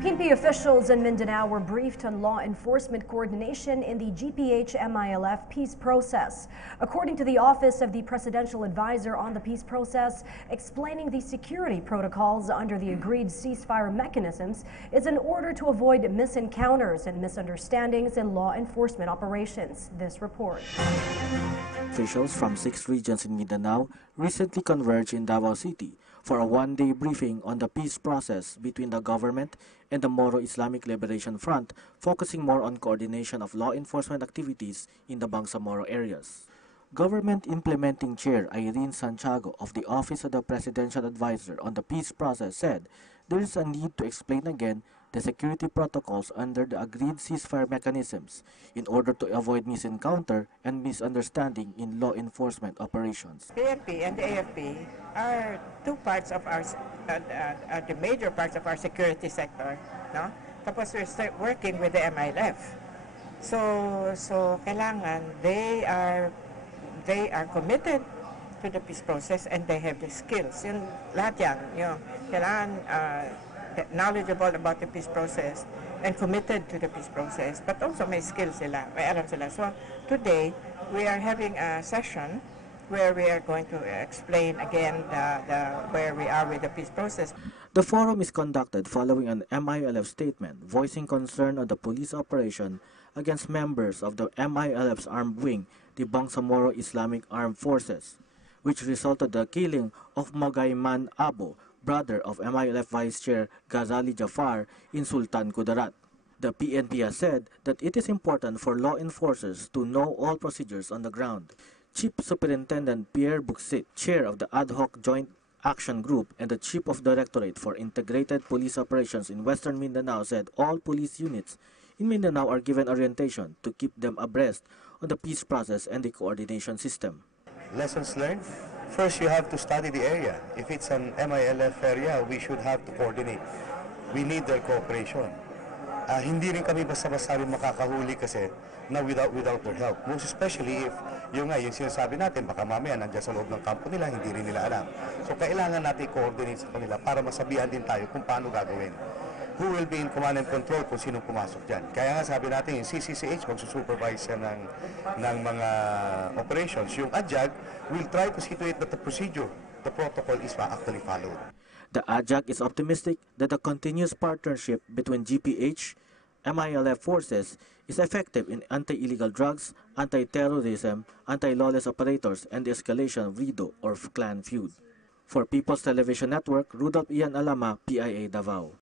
PNP officials in Mindanao were briefed on law enforcement coordination in the GPH-MILF peace process. According to the Office of the Presidential Advisor on the peace process, explaining the security protocols under the agreed ceasefire mechanisms is in order to avoid misencounters and misunderstandings in law enforcement operations. This report. Officials from 6 regions in Mindanao recently converged in Davao City for a one-day briefing on the peace process between the government and the Moro Islamic Liberation Front, focusing more on coordination of law enforcement activities in the Bangsamoro areas. Government Implementing Chair Irene Santiago of the Office of the Presidential Advisor on the peace process said there is a need to explain again the security protocols under the agreed ceasefire mechanisms in order to avoid misencounter and misunderstanding in law enforcement operations. PNP and the AFP are two parts of our, the major parts of our security sector, no? Tapos we're working with the MILF. So kailangan they are committed to the peace process and they have the skills. Yun, lahat yan, yun. Kailangan knowledgeable about the peace process and committed to the peace process, but also may skills sila, may alam sila. So today, we are having a session where we are going to explain again where we are with the peace process. The forum is conducted following an MILF statement voicing concern on the police operation against members of the MILF's armed wing, the Bangsamoro Islamic Armed Forces, which resulted in the killing of Magayman Abo, brother of MILF Vice Chair Ghazali Jafar in Sultan Kudarat. The PNP has said that it is important for law enforcers to know all procedures on the ground. Chief Superintendent Pierre Buxit, Chair of the Ad Hoc Joint Action Group and the Chief of Directorate for Integrated Police Operations in Western Mindanao, said all police units in Mindanao are given orientation to keep them abreast on the peace process and the coordination system. Lessons learned? First, you have to study the area. If it's an MILF area, we should have to coordinate. We need their cooperation. Hindi rin kami basta-basta rin makakahuli kasi na without their help. Most especially if yung sinasabi natin, baka mamaya nandiyan sa loob ng kampo nila, hindi rin nila alam. So kailangan natin coordinate sa kanila para masabihan din tayo kung paano gagawin. Who will be in command and control kung sinong pumasok dyan. Kaya nga sabi natin, yung CCCH, magsusupervise yan ng mga operations. Yung ADJAG will try to situate that the procedure, the protocol is actually followed. The ADJAG is optimistic that the continuous partnership between GPH, MILF forces is effective in anti-illegal drugs, anti-terrorism, anti-lawless operators, and the escalation of RIDO or clan feud. For People's Television Network, Rudolph Ian Alama, PIA Davao.